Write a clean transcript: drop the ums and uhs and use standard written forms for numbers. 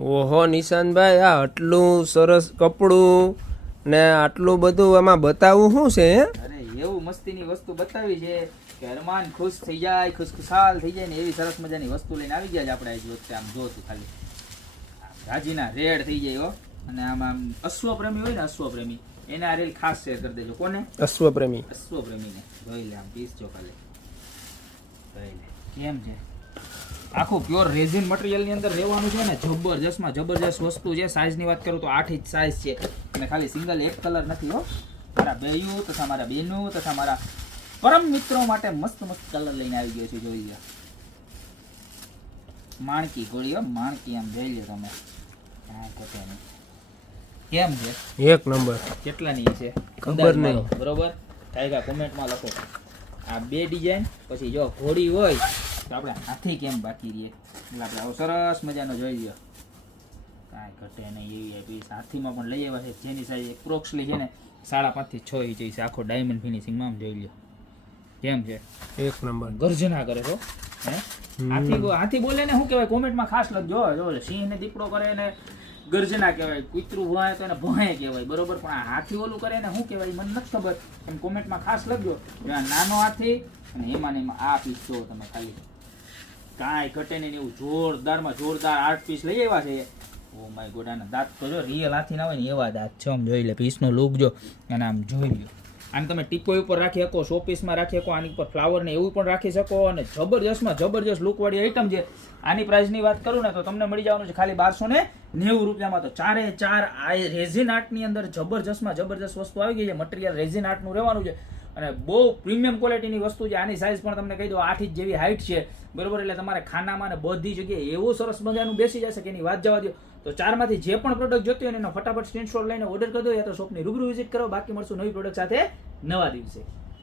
ઓહો નિશાંતભાઈ, આ આટલું સરસ કપડું ને આટલું બધું આમાં બતાવવું શું છે હે? અરે એવું મસ્તીની વસ્તુ બતાવી છે કે અરમાન ખુશ થઈ જાય, ખુશખુશાલ થઈ જાય ને એવી સરસ મજાની વસ્તુ લઈને આવી ગયા છે આપણે આજ વખતે. આમ જો તું ખાલી ગાજીના રેડ થઈ જાય હો. અને આમ અશ્વપ્રેમી હોય ને, અશ્વપ્રેમી એને આ રેલ ખાસ શેર કરી દેજો. કોને? અશ્વપ્રેમી. અશ્વપ્રેમીને જોઈ લે, આમ પીસ જો ખાલી જોઈ લે કેમ છે. આખું પ્યોર રેઝિન મટીરિયલ ની અંદર રહેવાનું છે ને, જબરજસ્તમાં જબરજસ્ત વસ્તુ છે. સાઈઝ ની વાત કરું તો 8 ઇંચ સાઈઝ છે અને ખાલી સિંગલ એક કલર નથી હો. મારા બેયું તથા મારા બેનું તથા મારા પરમ મિત્રો માટે મસ્ત મસ્ત કલર લઈને આવી ગયો છે. જોઈ લો માણકી ગોળી હો, માણકી. આમ જોઈ લો તમે. કેમ છે? એક નંબર. કેટલાની છે ખબર નહીં. બરોબર કાયગા કોમેન્ટમાં લખો. આ બે ડિઝાઇન પછી જો ઘોડી હોય તો આપણે હાથી કેમ બાકી રહીએ. એટલે આપણે આવો સરસ મજાનો જોઈ લો, કાંઈ ઘટે નહીં એવી પીસ. હાથીમાં પણ લઈ આવ્યા છે જેની સાઈઝ એપ્રોક્સલી છે ને 5.5 થી 6 ઇંચ છે. આખો ડાયમંડ ફિનિશિંગમાં આમ જોઈ લો કેમ છે. એક નંબર. ગર્જના કરે છો હે. હાથી બોલે ને શું કહેવાય કોમેન્ટમાં ખાસ લખજો. જો સિંહ ને દીપડો કરે ને ગર્જના કહેવાય, કૂતરું ભોંય તો એને ભોંય કહેવાય. બરોબર, પણ આ હાથી ઓલું કરે ને શું કહેવાય મને નથી ખબર. તમે કોમેન્ટમાં ખાસ લખજો. નાનો હાથી અને એમાં ને એમાં આ પીસ જો તમે ખાલી કાંઈ ઘટે નહીં એવું જોરદારમાં જોરદાર 8 પીસ લઈ આવ્યા છે. ઓ માય ગોડ, આના દાંત તો જો રિયલ હાથી ના હોય ને એવા દાંત છે. આમ જોઈ લે પીસનો લુક જો, અને આમ જોઈ લો. આને તમે ટીપોઈ ઉપર રાખી શકો, શો પીસમાં રાખી શકો, આની ઉપર ફ્લાવર ને એવું પણ રાખી શકો. અને જબરજસ્તમાં જબરજસ્ત લુકવાળી આઈટમ છે. આની પ્રાઇસની વાત કરું ને તો તમને મળી જવાનું છે ખાલી 1290 રૂપિયામાં. તો 4 આ રેઝિન આર્ટની અંદર જબરજસ્તમાં જબરજસ્ત વસ્તુ આવી ગઈ છે. મટીરિયલ રેઝિન આર્ટનું રહેવાનું છે અને બહુ પ્રીમિયમ ક્વોલિટીની વસ્તુ છે. આની સાઇઝ પણ તમને કહી દો 8 ઇંચ જેવી હાઇટ છે. બરોબર, એટલે તમારે ખાનામાં ને બધી જગ્યાએ એવું સરસ મજાનું બેસી જશે કે એની વાત જવા દો. તો 4 માંથી જે પણ પ્રોડક્ટ જોતી હોય ને એનો ફટાફટ સ્ક્રીનશોટ લઈને ઓર્ડર કરી દો, યા તો શોપની રૂબરૂ વિઝિટ કરો. બાકી મળશું નવી પ્રોડક્ટ સાથે નવા દિવસે.